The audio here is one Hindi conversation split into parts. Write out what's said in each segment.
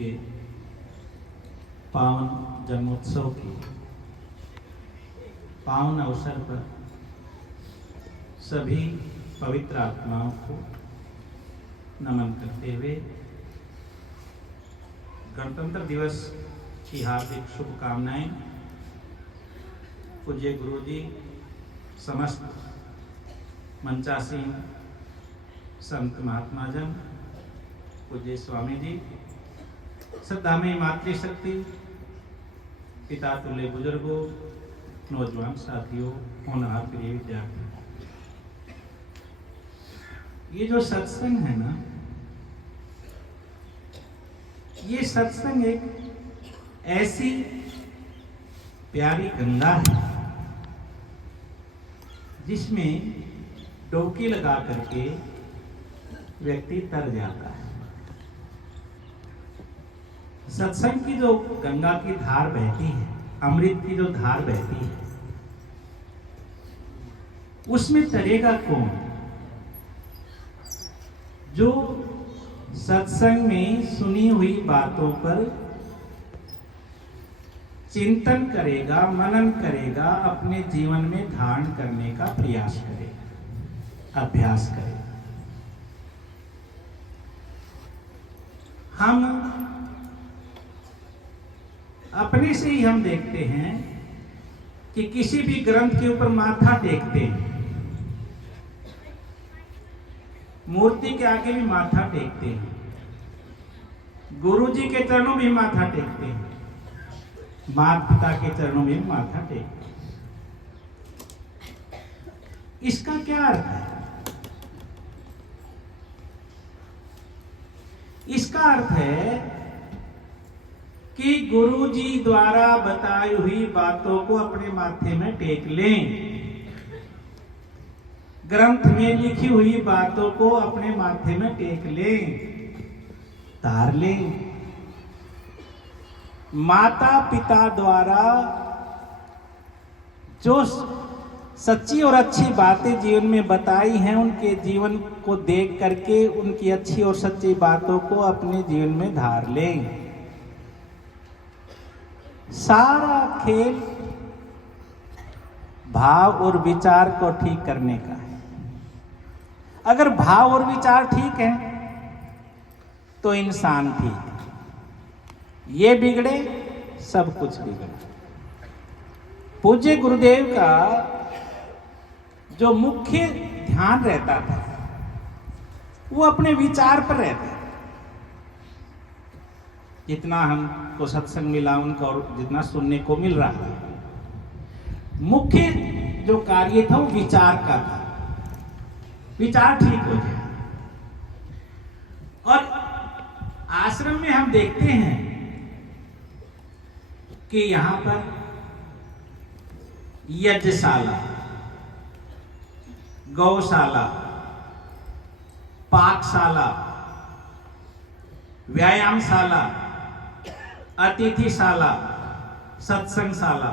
के पावन जन्मोत्सव के पावन अवसर पर सभी पवित्र आत्माओं को नमन करते हुए गणतंत्र दिवस की हार्दिक शुभकामनाएं पूज्य गुरु जी, समस्त मंचासीन संत महात्मा जन, पूज्य स्वामी जी, श्रद्धामयी मातृशक्ति, पिता तुल्य बुजुर्गों, नौजवान साथियों, होनहार प्रिय विद्यार्थी, ये जो सत्संग है ना, ये सत्संग एक ऐसी प्यारी गंगा है जिसमें डुबकी लगा करके व्यक्ति तर जाता है। सत्संग की जो गंगा की धार बहती है, अमृत की जो धार बहती है, उसमें तरेगा कौन? जो सत्संग में सुनी हुई बातों पर चिंतन करेगा, मनन करेगा, अपने जीवन में धारण करने का प्रयास करेगा, अभ्यास करेगा। हम अपने से ही हम देखते हैं कि किसी भी ग्रंथ के ऊपर माथा टेकते हैं, मूर्ति के आगे भी माथा टेकते हैं, गुरु जी के चरणों में भी माथा टेकते हैं, माता पिता के चरणों में भी माथा टेकते हैं। इसका क्या अर्थ है? इसका अर्थ है कि गुरु जी द्वारा बताई हुई बातों को अपने माथे में टेक लें, ग्रंथ में लिखी हुई बातों को अपने माथे में टेक लें, तार लें। माता पिता द्वारा जो सच्ची और अच्छी बातें जीवन में बताई हैं, उनके जीवन को देख करके उनकी अच्छी और सच्ची बातों को अपने जीवन में धार लें। सारा खेल भाव और विचार को ठीक करने का है। अगर भाव और विचार ठीक है तो इंसान ठीक है, ये बिगड़े सब कुछ बिगड़े। पूज्य गुरुदेव का जो मुख्य ध्यान रहता था वो अपने विचार पर रहता है। जितना हमको सत्संग मिला उनका और जितना सुनने को मिल रहा है, मुख्य जो कार्य था वो विचार का था, विचार ठीक हो जाए। और आश्रम में हम देखते हैं कि यहां पर यज्ञशाला, गौशाला, पाकशाला, व्यायामशाला, अतिथिशाला, सत्संगशाला,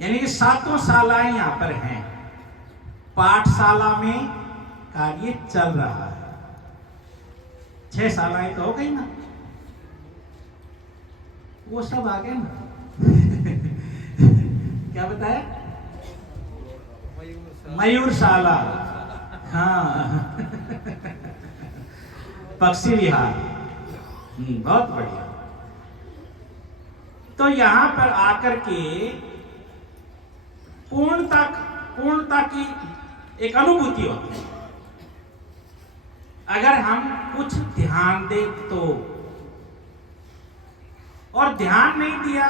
यानी कि सातों शालाएं यहां पर हैं। पाठशाला में कार्य चल रहा है। 6 शालाएं तो हो गई ना, वो सब आ गए ना। क्या बताया? मयूरशाला, हाँ, पक्षी विहार, बहुत बढ़िया। तो यहां पर आकर के पूर्णता की एक अनुभूति होती है। अगर हम कुछ ध्यान दें तो, और ध्यान नहीं दिया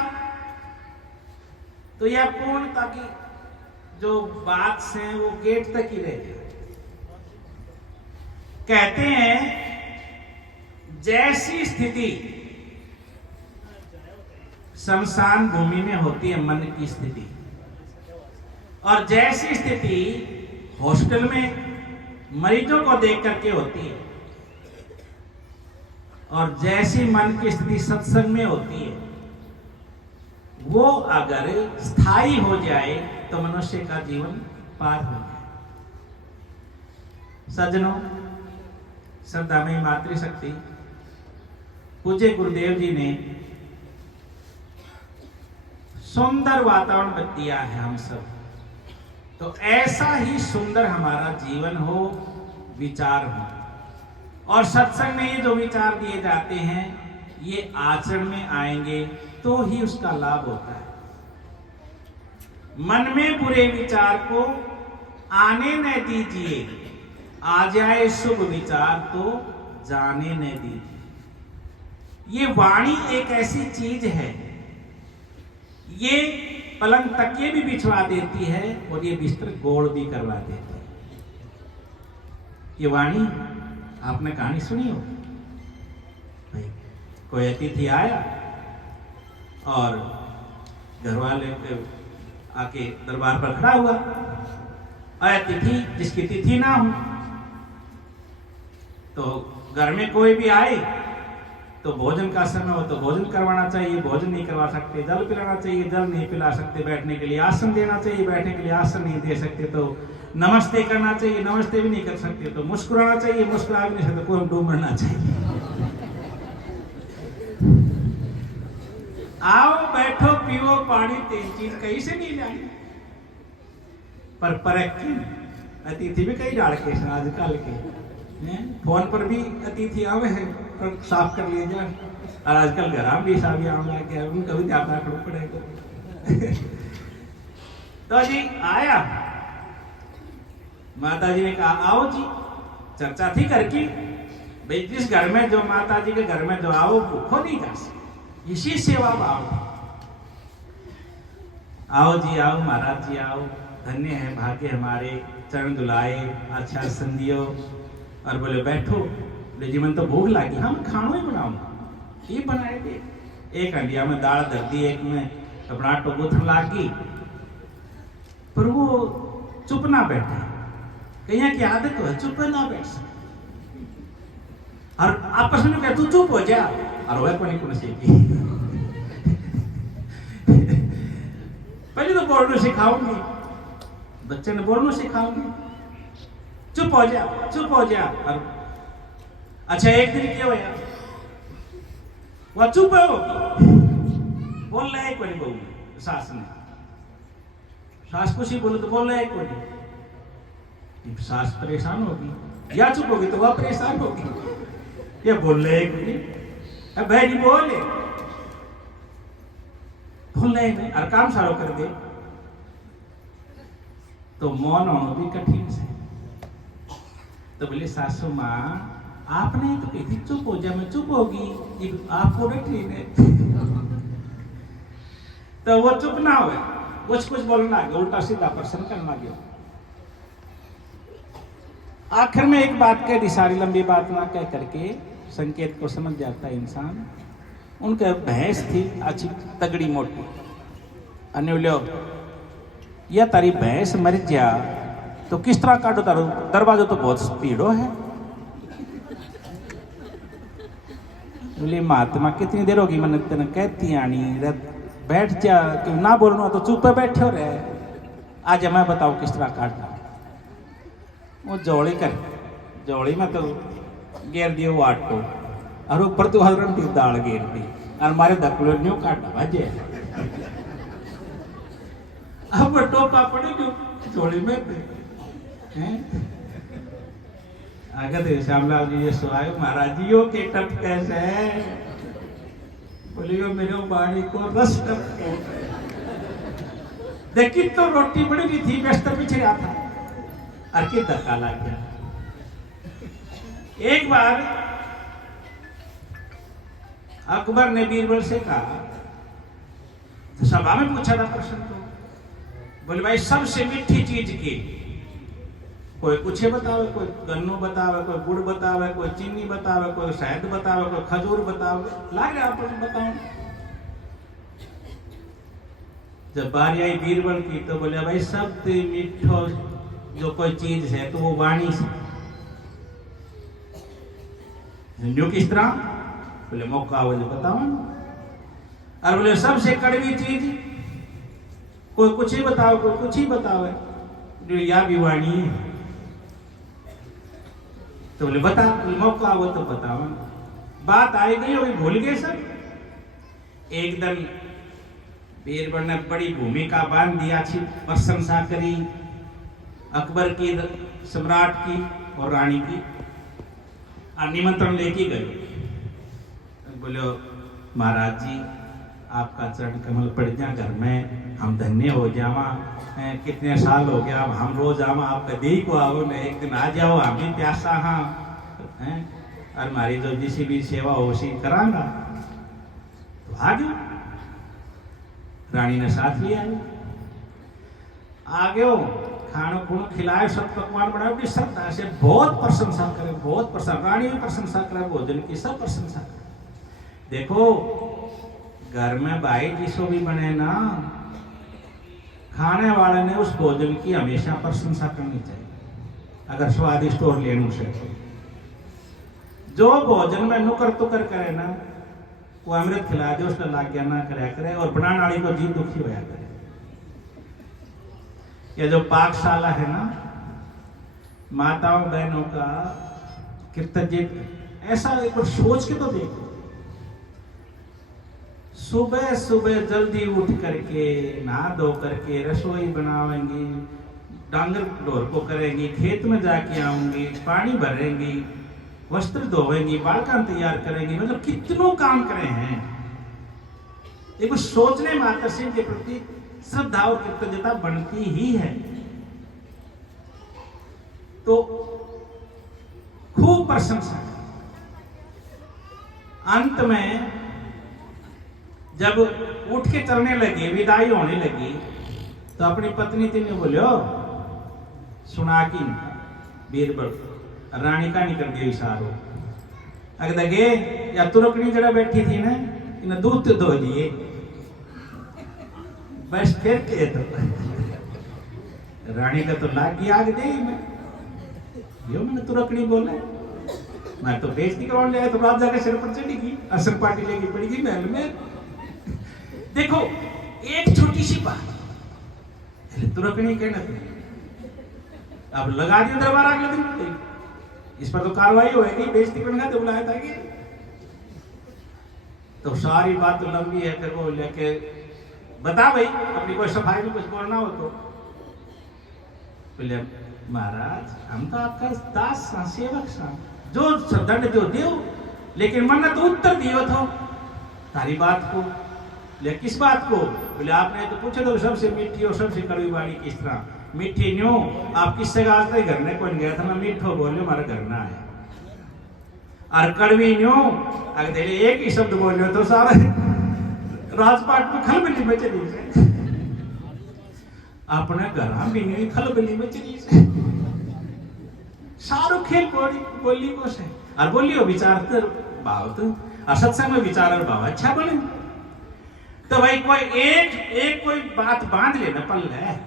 तो यह पूर्णता की जो बात है वो गेट तक ही रह जाए। कहते हैं जैसी स्थिति शमशान भूमि में होती है मन की स्थिति, और जैसी स्थिति हॉस्टल में मरीजों को देख करके होती है, और जैसी मन की स्थिति सत्संग में होती है, वो अगर स्थायी हो जाए तो मनुष्य का जीवन पार हो जाए। सज्जनों, श्रद्धामयी मातृशक्ति, पूज्य गुरुदेव जी ने सुंदर वातावरण दिया है हम सब, तो ऐसा ही सुंदर हमारा जीवन हो, विचार हो, और सत्संग में ये जो विचार दिए जाते हैं ये आचरण में आएंगे तो ही उसका लाभ होता है। मन में बुरे विचार को आने न दीजिए, आ जाए शुभ विचार तो जाने न दीजिए। ये वाणी एक ऐसी चीज है, ये पलंग तकिए भी बिछवा देती है और ये बिस्तर गोड़ भी करवा देती है। ये वाणी आपने कहानी सुनी हो भाई, कोई अतिथि आया और घर वाले आके दरबार पर खड़ा हुआ, अतिथि जिसकी तिथि ना हो, तो घर में कोई भी आए तो भोजन का समय हो तो भोजन करवाना चाहिए, भोजन नहीं करवा सकते जल पिलाना चाहिए, जल नहीं पिला सकते, बैठने के लिए आसन देना चाहिए, बैठने के लिए आसन नहीं दे सकते तो नमस्ते करना चाहिए, नमस्ते भी नहीं कर सकते तो मुस्कुराना चाहिए, मुस्कुरा भी नहीं सकते, कोई डूबना चाहिए। आओ बैठो पियो पानी, तीन चीज कहीं से नहीं लाई, पर परख की अतिथि भी कई डाल के आजकल के फोन पर भी अतिथि आवे हैं और साफ कर लिए जाए, और आजकल घर भी साफ आम लग गया, उनका भी ध्यान रखना पड़ेगा। तो जी आया, माता जी ने कहा आओ जी, चर्चा थी घर की, भाई जिस घर में जो माता जी के घर में जो आओ भूखो नहीं जा सकते, इसी सेवा भाव। आओ जी आओ महाराज जी आओ, धन्य है भाग्य हमारे, चरण दुलाए, अच्छा संदियो, और बोले बैठो। बोले जी मन तो भूख लगी, हम खानो ही बनाओ, ये बनाए थे, एक हंडिया में दाल धर दी, एक में अपना टोगुथन लागी, पर वो चुप ना बैठे, कहीं की आदत है चुप ना बैठ सके, और आपस में कहते तू चुप हो जा, और वह को नहीं कौन सीखी। पहले तो बोलना सिखाऊंगी, बच्चे ने बोलना सिखाऊंगी, चुप हो जा चुप हो जा। और अच्छा एक दिन क्या हुआ, वह चुप हो बोल रहा है कोई बहू, सास ने, सास कुछ ही बोले तो बोल रहा है कोई, सास परेशान होगी या चुप होगी तो वह परेशान होगी, ये बोल रहे अब भाई बोले बोल रहे नहीं और काम सारो कर दे, तो मौन होना भी कठिन से। तो बोले सासू माँ आपने तो कही थी चुप हो जा, मैं चुप होगी, आपको नहीं है। तो वो चुप ना हुए, कुछ बोलना लगे, उल्टा सीधा प्रश्न करना लगे। आखिर में एक बात कह दी, सारी लंबी बात ना कह करके संकेत को समझ जाता है इंसान। उनके भैंस थी अच्छी तगड़ी मोटी, अन्योल्यो या तारी भैंस मर जा तो किस तरह काटो, तारो दरवाजा तो बहुत स्पीडो है। बोले महात्मा कितनी देर होगी मैंने तेने कहती आनी, बैठ जा, क्यों ना बोलना तो चुप पे बैठे रहे, आज मैं बताऊं किस तरह काटना। वो जोड़ी कर, जोड़ी में तो गेर दियो वो आटो, और ऊपर तो हजरन की दाल गेर दी, और मारे दकलो न्यू काटा भाजे। अब टोपा पड़े क्यों जोड़ी में अगर श्यामलाल जी ये सुहायो महाराज जी यो के टप कैसे है, बोलियो मेरे बाड़ी को रस टप देखी तो रोटी बड़ी नहीं थी, व्यस्त पीछे रहा था, और के धक्का लग गया। एक बार अकबर ने बीरबल से कहा, तो सभा में पूछा था प्रश्न, तो बोले भाई सबसे मीठी चीज की, कोई कुछ बतावे, कोई गन्नो बतावे, कोई गुड़ बतावे, कोई चीनी बतावे, कोई शहद बतावे, कोई खजूर बतावे, लागे आप बताओ। जब बारी आई बीरबल की तो बोले भाई सबसे मीठो जो कोई चीज है तो वो वाणी से। जो किस तरह, बोले मौका बोले बताओ, और बोले सबसे कड़वी चीज, कोई कुछ ही बताओ, कोई कुछ ही बताओ, जो या भी वाणी है। तो बोले बता, बोले मौका हो तो बताओ। बात आई गई होगी, भूल गए सब। एकदम बीरबल ने बड़ी भूमिका बांध दिया, अच्छी प्रशंसा करी अकबर की, सम्राट की और रानी की, और निमंत्रण लेके गए। बोलो महाराज जी आपका चरण कमल पड़ जा घर में, हम धन्य हो जावा, कितने साल हो गया हम रोज आवा आपका दी को आओ न, एक दिन आ जाओ, हम भी प्यासा हाँ हैं, और हमारी जो जिसी भी सेवा हो उसी करांगा। तो आ गयो, रानी ने साथ लिया, आ गयो, खानो खूनो खिलाए, सब पकवान बनाए, बड़ी श्रद्धा से बहुत प्रशंसा करे, बहुत प्रशंसा, रानी भी प्रशंसा करे भोजन की, सब प्रशंसा करे। देखो घर में भाई जिसो भी बने ना, खाने वाले ने उस भोजन की हमेशा प्रशंसा करनी चाहिए, अगर स्वादिष्ट और लेनु से। जो भोजन में नुकर तुकर करे ना, वो अमृत खिला दे उसका लाग्ञा ना करे और बनाने वाली को जी दुखी होया करे। ये जो पाकशाला है ना, माताओं बहनों का कृतज्ञ, ऐसा एक बार सोच के तो देखो, सुबह सुबह जल्दी उठ करके नहा धो करके रसोई बनावेंगी, डांगर ढोर को करेंगी, खेत में जाके आऊंगी, पानी भरेंगी, वस्त्र धोवेंगी, बालकान तैयार करेंगी, मतलब कितनों काम करे हैं। एक सोचने मात्र से इनके प्रति श्रद्धा और कृतज्ञता बनती ही है। तो खूब प्रशंसा। अंत में जब उठ के चलने लगी, विदाई होने लगी, तो अपनी पत्नी ने बोलो सुना की बीरबल रानी का निकल गया इशारो, अगर दगे या तुरकनी जरा बैठी थी ना, इन्हें दूध तो धो लिए बस, फिर के तो रानी का तो लाग गया आग दे मैं, यो मैंने तुरकनी बोला, मैं तो बेइज्जती करवाने आया, तो राजा के सिर पर चढ़ेगी, असर पार्टी लेगी पड़ेगी महल में। देखो एक छोटी सी बात, तुरकनी कहना अब लगा दियो दरबार अगले दिन, इस पर तो कार्रवाई होगी, बेइज्जती करना तो बुलाया था कि। तो सारी बात तो लंबी है, तेरे को लेके बता भाई, अपनी कोई सफाई में कुछ बोलना हो तो। बोले महाराज हम तो आपका दास सा, सेवक सा, जो दंड जो दियो, लेकिन मन तो उत्तर दियो था तारी बात को। ले किस बात को? बोले आपने तो पूछे तो सबसे मीठी और सबसे कड़वी वाली किस तरह? मीठी न्यू आप किससे गाते घर ने कौन गया था, मैं मीठो बोलियो हमारा घर ना है, और कड़वी न्यू अगर एक ही शब्द बोलियो तो सारा राजपाट में खलबली में चली से, अपने घर भी नहीं खलबली में चली से, सारो खेल बोली को से, और बोलियो विचार तो भाव तो असत्संग में विचार और भाव अच्छा बने। तो भाई कोई एक कोई बात बांध लेना पल है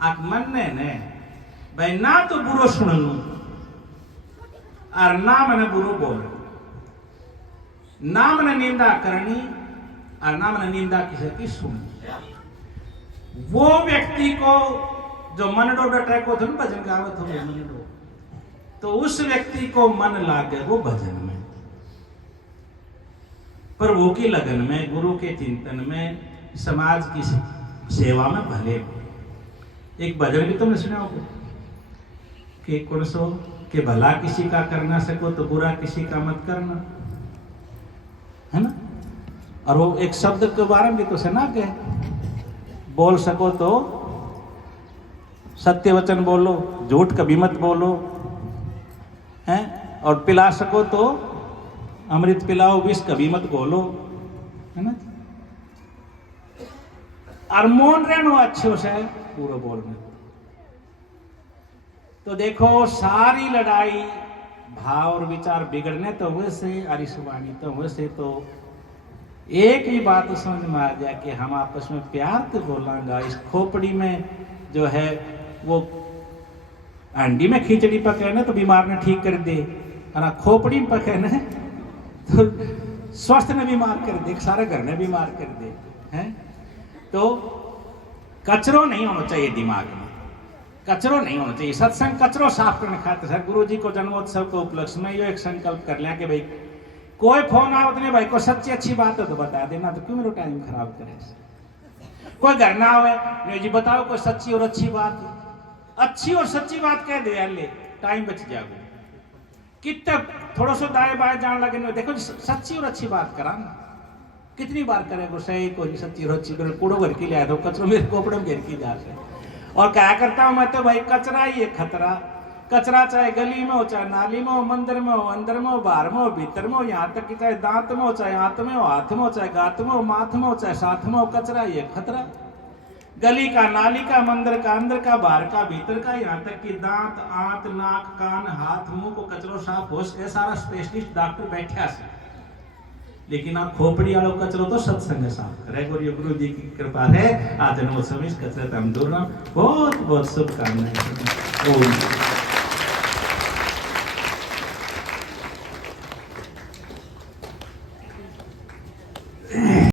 आप मन ने भाई, ना तो बुरो सुननु और ना मैंने बुरो बोल, ना मैंने निंदा करनी और ना मैंने निंदा किसी की सुननी। वो व्यक्ति को जो मन डो डटे को तो भजन गावत हो मन डो, तो उस व्यक्ति को मन लागे वो भजन में, प्रभु की लगन में, गुरु के चिंतन में, समाज की सेवा में भले। एक भजन भी तुमने सुना होगा कि कौन सो कि भला किसी का करना सको तो बुरा किसी का मत करना, है ना। और वो एक शब्द के बारे में भी तो सुना के बोल सको तो सत्य वचन बोलो, झूठ कभी मत बोलो, हैं, और पिला सको तो अमृत पिलाओ, विष कभी मत बोलो, है ना। और मौन रहनो अच्छो से पूरा बोलना। तो देखो सारी लड़ाई भाव और विचार बिगड़ने तो हुए से, अरिशवाणी तो हुए से, तो एक ही बात समझ में आ जाए कि हम आपस में प्यार तो बोलांगा। इस खोपड़ी में जो है वो अंडी में खिचड़ी पके ना तो बीमार ने ठीक कर दे, और खोपड़ी में पके ना तो स्वस्थ ने बीमार कर दे, सारे घर ने बीमार कर दे, हैं। तो कचरो नहीं होना चाहिए दिमाग में, कचरो नहीं होना चाहिए। सत्संग कचरो साफ करने खाते सर गुरु जी को जन्मोत्सव के उपलक्ष्य में यो एक संकल्प कर लिया कि भाई कोई फोन आओ तो नहीं भाई, कोई सच्ची अच्छी बात है तो बता देना, तो क्यों मेरा टाइम खराब करे। कोई घर ना आवे, नहीं जी बताओ कोई सच्ची और अच्छी बात, अच्छी और सच्ची बात कह दे यार, ले टाइम बच जाएगा। कितना थोड़ा सा दाएं बाएं जान लगे, देखो सच्ची और अच्छी बात करा ना, कितनी बार करेगा सही कोई सच्ची और अच्छी करे, कूड़ो घर की ले दो, कचरो मेरे कोपड़े में घेर की जा से। और क्या करता हूं मैं तो भाई, कचरा ही है खतरा। कचरा चाहे गली में हो, चाहे नाली में हो, मंदिर में हो, अंदर में हो, बाहर में हो, भीतर में हो, यहाँ तक कि चाहे दांत में हो, चाहे हाथ में हो, हाथ में हो, चाहे गात में हो, माथ में हो, चाहे साथ में हो, कचरा ही है खतरा। गली का, नाली का, मंदिर का, अंदर का, बाहर का, भीतर का, यहाँ तक कि दांत, आंत, नाक, कान, हाथ, मुंह को कचरो साफ हो सके, सारा स्पेशलिस्ट डॉक्टर बैठा से। लेकिन आप खोपड़ी वालों कचरो तो सत्संग साफ करे। गुरु जी की कृपा है, आज जन्मोत्सव इस कचरे हम दूर बहुत बहुत शुभकामनाएं।